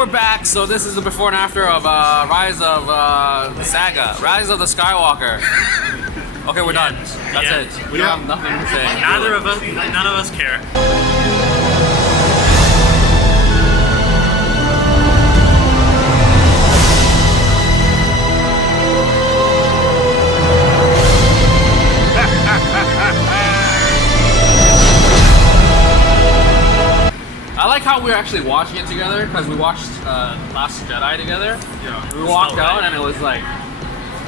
we're back. So this is the before and after of Rise of the Saga, Rise of the Skywalker. Okay, we're done. That's it. We don't have nothing to say. None of us care. I like how we're actually watching it together because we watched Last Jedi together. Yeah. We walked out and it was like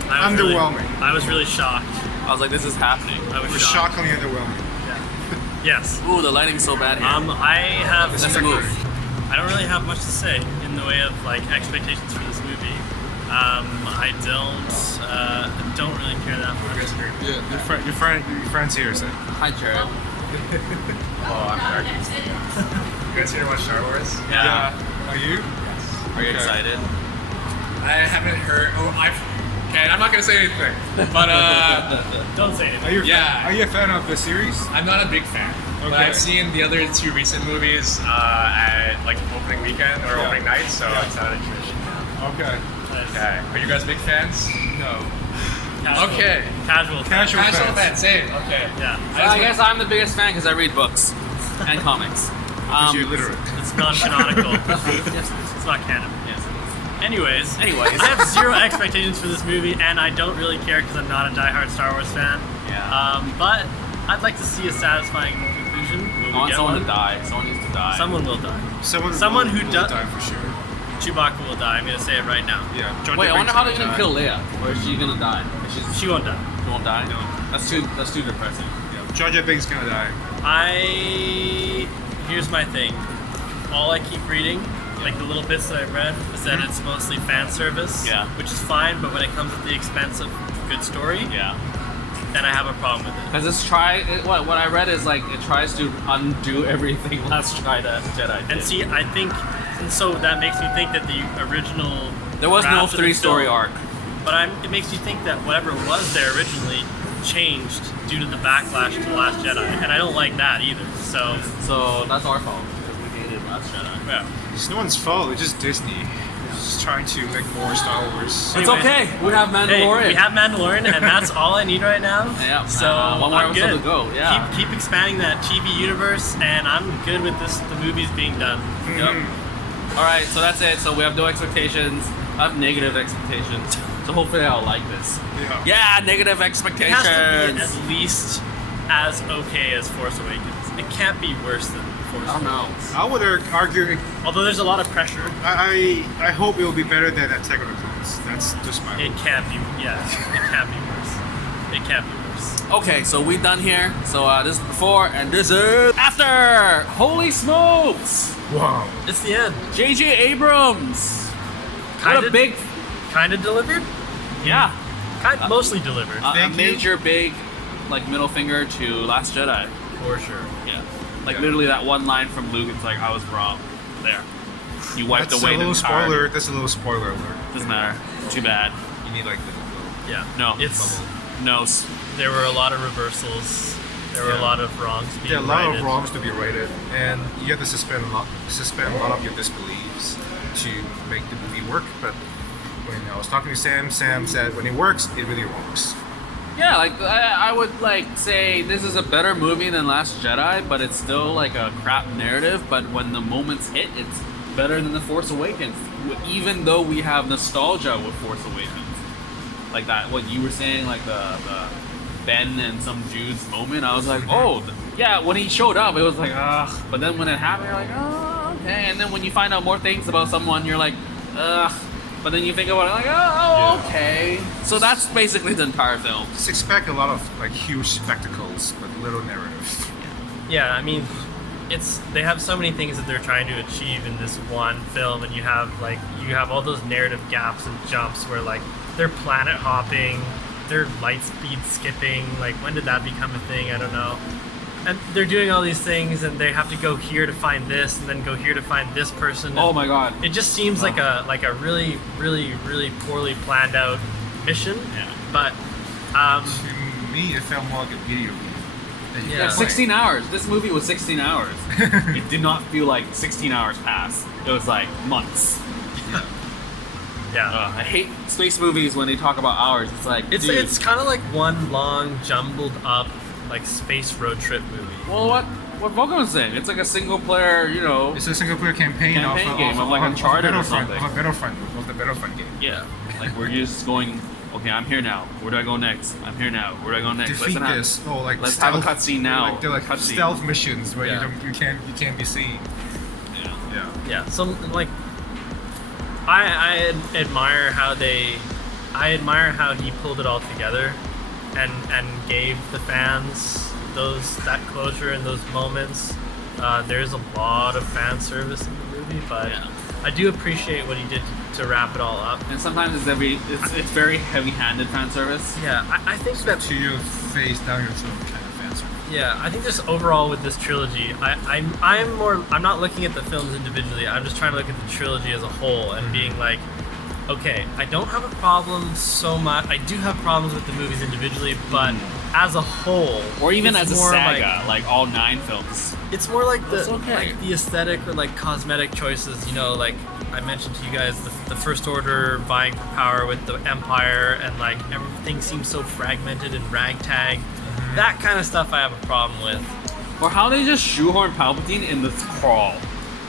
underwhelming. I was really shocked. I was like, "This is happening." I was It was shocked. shockingly underwhelming. Yes. Ooh, the lighting's so bad here. Let's move. I don't really have much to say in the way of like expectations for this movie. I don't really care that much. Yeah, your friend's here, so. Hi, Jared. Oh, I'm sorry. You guys here to watch Star Wars? Yeah. Are you? Are you excited? I haven't heard. Okay, I'm not gonna say anything. But Don't say anything. Are you a fan of the series? I'm not a big fan. But Okay. I've seen the other two recent movies at like opening weekend or opening night, so it's not interesting. Okay. Okay. Are you guys big fans? No. Casual. Okay. Casual. Casual. Casual fan, same. Okay. Yeah. I guess I'm the biggest fan because I read books and comics. You're literate. It's non-canonical. It's not canon. Yes. Anyways, Anyways. I have zero expectations for this movie, and I don't really care because I'm not a diehard Star Wars fan. Yeah. But I'd like to see a satisfying conclusion. Will I we want get someone one? to die. Someone needs to die. Someone will die. Someone who will does- die for sure. Chewbacca will die. I'm gonna say it right now. Yeah. Jar Jar Wait, I wonder Binks how they're gonna gonna die. kill Leia. Or is she gonna die? She won't die. She won't die. No. That's too depressing. Yeah. Jar Jar Binks gonna die. Here's my thing. All I keep reading, like the little bits that I've read, is that it's mostly fan service. Yeah. Which is fine, but when it comes at the expense of good story, Yeah. then I have a problem with it. Because what I read is like it tries to undo everything Last Jedi did. And see, I think, and so that makes me think that the original There was no draft of the 3-story film- arc. But it makes me think that whatever was there originally changed due to the backlash to The Last Jedi, and I don't like that either. So that's our fault because we hated Last Jedi. yeah. It's no one's fault. It's just Disney. It's just trying to make more Star Wars. It's Anyway. okay. We have Hey, Mandalorian. we have Mandalorian, and that's all I need right now. Yeah, So one more I'm episode good. to go, yeah. Keep expanding that TV universe, and I'm good with the movies being done. Yep. All right, so that's it. So we have no expectations. I have negative expectations. So hopefully I'll like this. Yeah. Yeah, negative It expectations. has to be at least as okay as Force Awakens. It can't be worse than Force I don't know. Awakens. I would argue. Although there's a lot of pressure, I hope it will be better than Attack on the Clones. That's just my. it can't be. Yeah, it can't be worse. It can't be worse. Okay, so we done here. So this is before and this is after. Holy smokes! Wow. It's the end. J.J. Abrams. What a Kinda- big, Kind of delivered. yeah, Mostly delivered. a Thank you. major big, like middle finger to Last Jedi. for sure. Yeah, like literally that one line from Luke. It's like I was wrong. There, you wiped That's away a the little entire. spoiler. That's a little spoiler alert. Doesn't matter. Too bad. You need like the. Yeah. No. It's No. there were a lot of reversals. There were a lot of wrongs being There are a lot righted. of wrongs to be righted, and you have to suspend a lot of your disbeliefs to make the movie work. But when I was talking to Sam said when it works, it really works. Yeah, like I would like say this is a better movie than Last Jedi, but it's still like a crap narrative. But when the moments hit, it's better than The Force Awakens. Even though we have nostalgia with Force Awakens, like that, what you were saying, like the Ben and some dude's moment, I was like, oh, yeah. When he showed up, it was like, ugh. But then when it happened, you're like, oh, okay. And then when you find out more things about someone, you're like, ugh. But then you think about it, like, oh, okay. So that's basically the entire film. Just expect a lot of like huge spectacles, but little narrative. Yeah, I mean, they have so many things that they're trying to achieve in this one film, and you have all those narrative gaps and jumps where like they're planet hopping, they're light speed skipping. Like when did that become a thing? I don't know. And they're doing all these things, and they have to go here to find this, and then go here to find this person. Oh my god. It just seems like a really, really, really poorly planned out mission. Yeah. But To me, it felt more like a video game. Yeah. 16 hours. This movie was 16 hours. It did not feel like 16 hours passed. It was like months. Yeah. I hate space movies when they talk about hours. It's like, dude. It's kind of like one long, jumbled up, like space road trip movie. Well, what Vulcan was saying, it's like a single player, you know. It's a single player campaign game of like Uncharted or something. Of the Battlefront game. Yeah, like we're just going. Okay, I'm here now. Where do I go next? I'm here now. Where do I go next? Defeat this. Let's have a cutscene now. They're like Cutscene. stealth missions where Yeah. you can't be seen. Yeah. Yeah. So like, I admire how he pulled it all together, and gave the fans that closure and those moments. There's a lot of fan service in the movie, but I do appreciate what he did to wrap it all up. And sometimes it's very heavy-handed fan service. Yeah, I think that. To your face, down your throat kind of answer. Yeah, I think just overall with this trilogy, I'm not looking at the films individually. I'm just trying to look at the trilogy as a whole and being like, okay, I don't have a problem so much. I do have problems with the movies individually, but as a whole, Or even it's as a more saga, like all 9 films. it's more like That's okay. like the aesthetic or like cosmetic choices. You know, like I mentioned to you guys, the First Order vying for power with the Empire, and like everything seems so fragmented and ragtag. That kind of stuff I have a problem with. Or how they just shoehorn Palpatine in this crawl.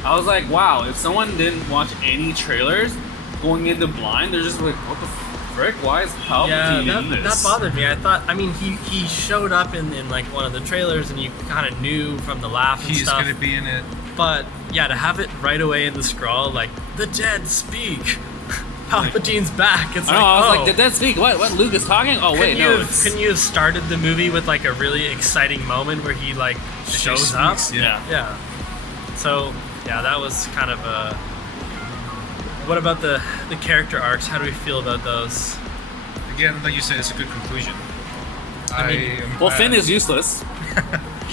I was like, wow, if someone didn't watch any trailers, going into blind, they're just like, what the frick? Why is Palpatine in this? That bothered me. I mean, he showed up in like one of the trailers, and you kind of knew from the laugh and He's stuff. gonna be in it. But yeah, to have it right away in the scroll, like the dead speak, Palpatine's back. It's I know, I was oh. like, did that speak? What Luke is talking? Oh, wait, no. Couldn't you have started the movie with like a really exciting moment where he like shows up? Yeah. Yeah. So yeah, that was kind of a. What about the character arcs? How do we feel about those? Again, like you said, it's a good conclusion. I mean, Well, Finn is useless.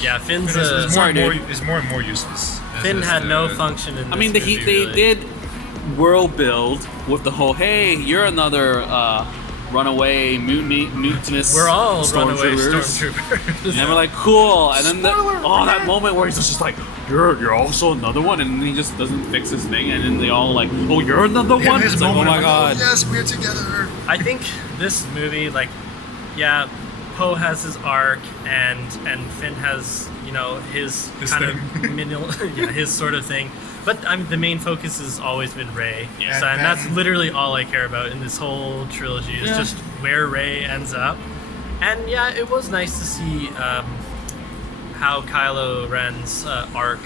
Yeah, Finn's It's Sorry, more dude. and more useless. Finn had no function in this I mean, movie, they really. did world build with the whole, hey, you're another runaway, mutinous We're all runaway stormtroopers. stormtroopers. And we're like, cool. And then that moment where he's just like, you're also another one, and then he just doesn't fix his thing, and then they all like, oh, you're another one. It's like, oh my god. Yes, we're together. I think this movie, like, yeah, Poe has his arc, and Finn has, you know, his kind of minimal, his sort of thing. But the main focus has always been Rey. Yeah. So, and that's literally all I care about in this whole trilogy is just where Rey ends up. And yeah, it was nice to see how Kylo Ren's arc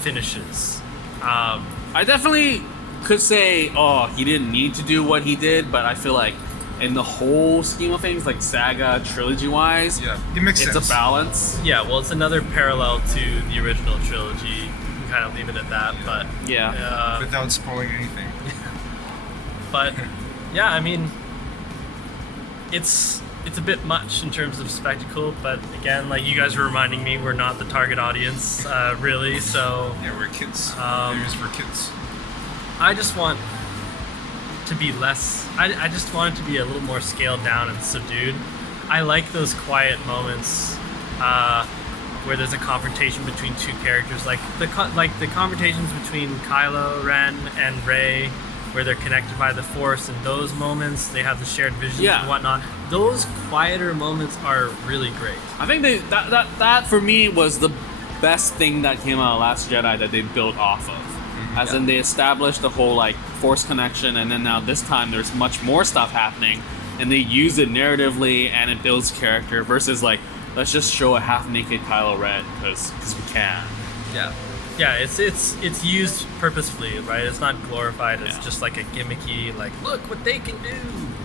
finishes. I definitely could say, oh, he didn't need to do what he did, but I feel like in the whole scheme of things, like saga, trilogy-wise, It makes it's sense. a balance. Yeah, well, it's another parallel to the original trilogy. You can kind of leave it at that, but Yeah. Without spoiling anything. but yeah, I mean, it's a bit much in terms of spectacle. But again, like you guys were reminding me, we're not the target audience, really. So Yeah, we're kids. Um, It's for kids. I just want to be less. I just want it to be a little more scaled down and subdued. I like those quiet moments where there's a confrontation between two characters, like the confrontations between Kylo Ren and Rey, where they're connected by the Force. And those moments, they have the shared visions Yeah. and whatnot. Those quieter moments are really great. I think that for me was the best thing that came out of Last Jedi that they built off of. As in, they established the whole like Force connection, and then now this time there's much more stuff happening, and they use it narratively, and it builds character. Versus like, let's just show a half-naked Kylo Ren because we can. Yeah, it's used purposefully, right? It's not glorified. It's Yeah. just like a gimmicky, like look what they can do.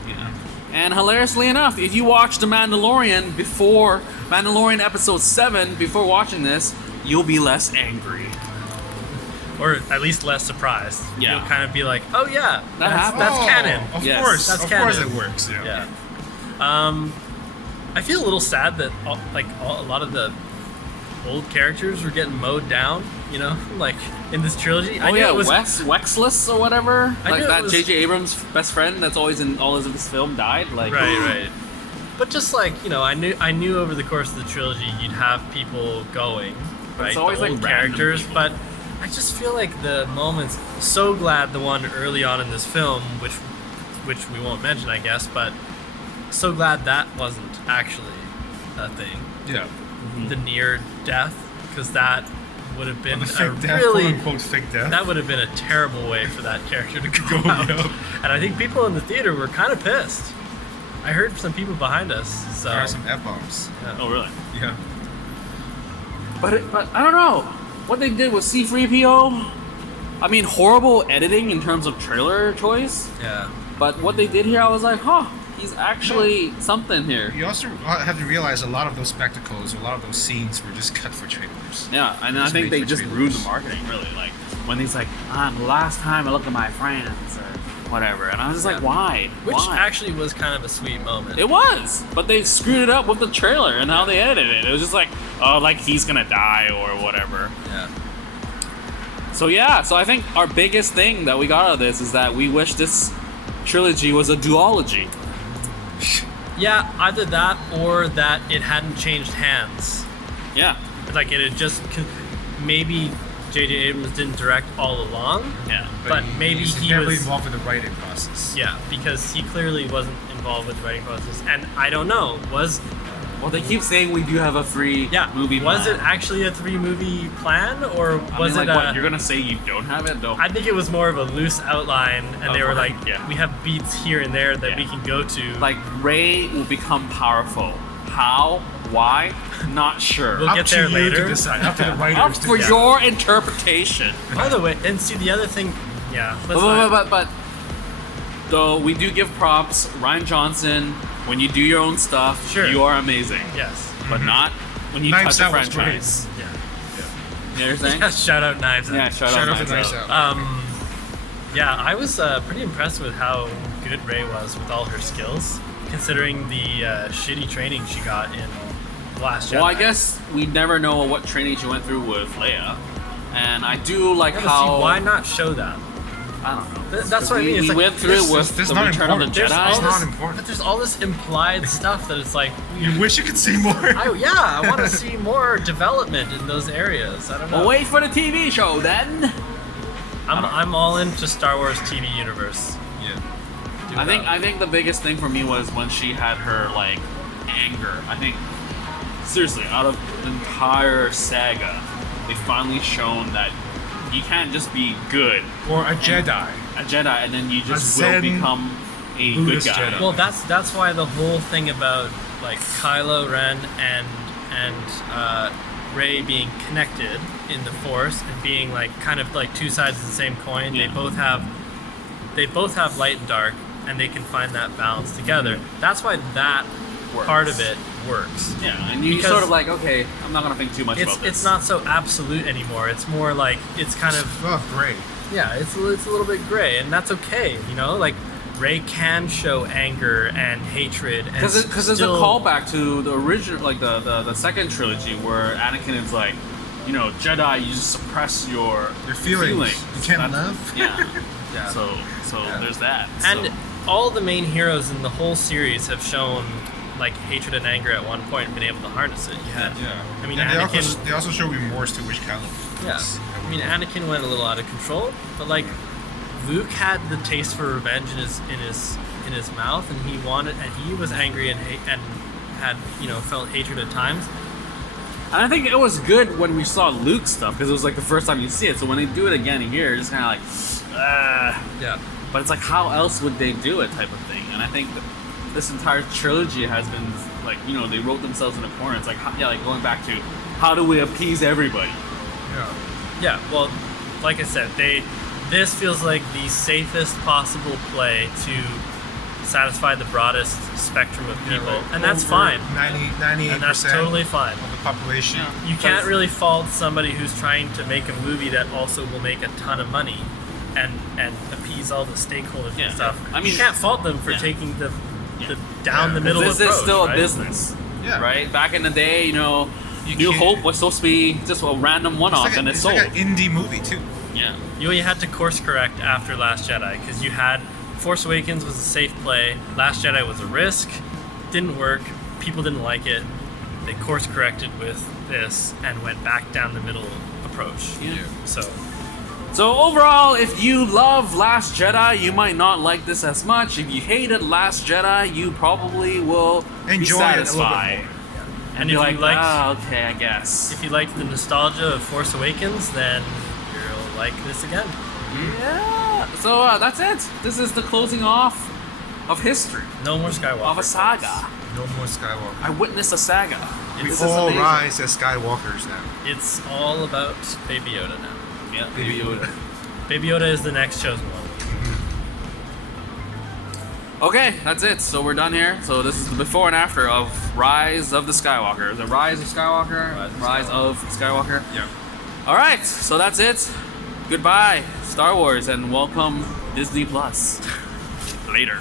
Yeah. And hilariously enough, if you watch The Mandalorian before Mandalorian Episode 7 before watching this, you'll be less angry. Or at least less surprised. Yeah. You'll kind of be like, oh yeah, That happened. that's canon. Of Yes. course, That's of course canon. it works. Yeah. I feel a little sad that a lot of the old characters were getting mowed down. You know, like in this trilogy. I Oh knew yeah, it was Wexless or whatever. I Like knew it that was- J.J. Abrams' best friend that's always in all of his film died. Like, right. But just like, I knew over the course of the trilogy you'd have people going, right? It's always the like old random characters, people. but I just feel like the moments. So glad the one early on in this film, which we won't mention, I guess, but so glad that wasn't actually a thing. Yeah. The near death, because that would have been The a fake death, really quote-unquote fake death. that would have been a terrible way for that character to go Go, out. yeah. And I think people in the theater were kind of pissed. I heard some people behind us. So There are some F-bombs. yeah. Oh, really? Yeah. But I don't know. What they did with C-3PO, I mean, horrible editing in terms of trailer choice. Yeah. But what they did here, I was like, huh, he's actually something here. You also have to realize a lot of those spectacles, a lot of those scenes were just cut for trailers. Yeah, and I Just think made they for just trailers. ruined the marketing, really. Like, when he's like, the last time I looked at my friends, or whatever. And I was just like, Yeah. why? Which Why? actually was kind of a sweet moment. It was, but they screwed it up with the trailer and how they edited it. It was just like, oh, like he's gonna die or whatever. Yeah. So yeah, so I think our biggest thing that we got out of this is that we wish this trilogy was a duology. Yeah, either that or that it hadn't changed hands. Yeah, Like it had just maybe J.J. Abrams didn't direct all along. yeah. But maybe he's he heavily was- involved with the writing process. Yeah, because he clearly wasn't involved with the writing process. And I don't know, Well, they keep saying we do have a free movie was plan. it actually a 3-movie plan, or I was mean, it like, what, you're gonna say you don't have it? Don't. I think it was more of a loose outline, and they were like, Yeah. we have beats here and there that Yeah. we can go to. Like, Rey will become powerful. How? Why? Not sure. We'll Up get to there you later. to decide. Up to the writers Up to for decide. your interpretation. By the way, and see the other thing, yeah. let's not- But though we do give props, Ryan Johnson. When you do your own stuff, Sure. you are amazing. yes. But not when you Knives touch a Out was franchise. Yeah. You know what I'm saying? Yeah, shout out Knives Out. Yeah, shout Shout out out to Knives Knives Out. Out. Yeah, I was pretty impressed with how good Rey was with all her skills, considering the shitty training she got in The Last Jedi. Well, I guess we never know what training she went through with Leia, and I do like Yeah, but how see, why not show that? I don't know. That's what I mean. It's We like, went through it with this the not Return of the important. There's all It's Jedi. not this, important. But there's all this implied stuff that it's like, You wish you could see more. I want to see more development in those areas. I don't know. Well, wait for the TV show then. I'm all into Star Wars TV universe. Yeah. Do I that. think the biggest thing for me was when she had her like anger. I think seriously, out of the entire saga, they finally shown that you can't just be good, Or a Jedi. a Jedi, and then you just A will Zen become a Buddhist good guy. Jedi. Well, that's why the whole thing about like Kylo Ren and Rey being connected in the Force and being like kind of like two sides of the same coin. Yeah. They both have light and dark, and they can find that balance together. That's why that part of it works. Yeah, and you Because sort of like, okay, I'm not gonna think too much about this. It's not so absolute anymore. It's more like it's kind of Oh, great. yeah. It's a little bit gray, and that's okay. You know, like Rey can show anger and hatred, and Because there's a still- callback to the original, like the second trilogy, where Anakin is like, you know, Jedi, you just suppress your feelings. You can't That's- love? Yeah. Yeah. So Yeah. there's that. And So- all the main heroes in the whole series have shown like hatred and anger at one point and been able to harness it. You had, Yeah. I mean, and Anakin. they also show remorse to which Kylo. Yeah. I mean, Anakin went a little out of control, but like Luke had the taste for revenge in his mouth, and he was angry and had felt hatred at times. And I think it was good when we saw Luke stuff because it was like the first time you see it. So when they do it again here, it's kind of like, Yeah. but it's like how else would they do it type of thing. And I think that this entire trilogy has been like, you know, they wrote themselves in a corner. It's like, like going back to how do we appease everybody? Yeah. Yeah. Well, like I said, this feels like the safest possible play to satisfy the broadest spectrum of people, and that's fine. 98% And that's totally fine. of the population. Yeah. You can't really fault somebody who's trying to make a movie that also will make a ton of money and appease all the stakeholders Yeah. and stuff. I mean, you can't fault them for yeah. taking the Yeah. the middle This approach. is still a right? business, Yeah. right? Back in the day, you know, You New can't- Hope was supposed to be just a random one-off, and it's sold. like an indie movie too. Yeah. You had to course correct after Last Jedi because you had Force Awakens was a safe play, Last Jedi was a risk. didn't work. People didn't like it. They course corrected with this and went back down the middle approach. Yeah. So overall, if you love Last Jedi, you might not like this as much. If you hated Last Jedi, you probably will Enjoy be it a little satisfied. bit more. and Be if like, you liked okay, I guess. if you liked the nostalgia of Force Awakens, then you'll like this again. Yeah. So that's it. This is the closing off of history, No more Skywalker. of a saga. No more Skywalker. I witnessed a saga. We This is all amazing. rise as Skywalkers now. It's all about Baby Yoda now. Yeah, Baby Yoda. Baby Yoda is the next chosen one. Okay, that's it. So we're done here. So this is the before and after of Rise of the Skywalker. The Rise of Skywalker? Rise of Skywalker? Yeah. Alright, so that's it. Goodbye, Star Wars, and welcome Disney Plus. Later.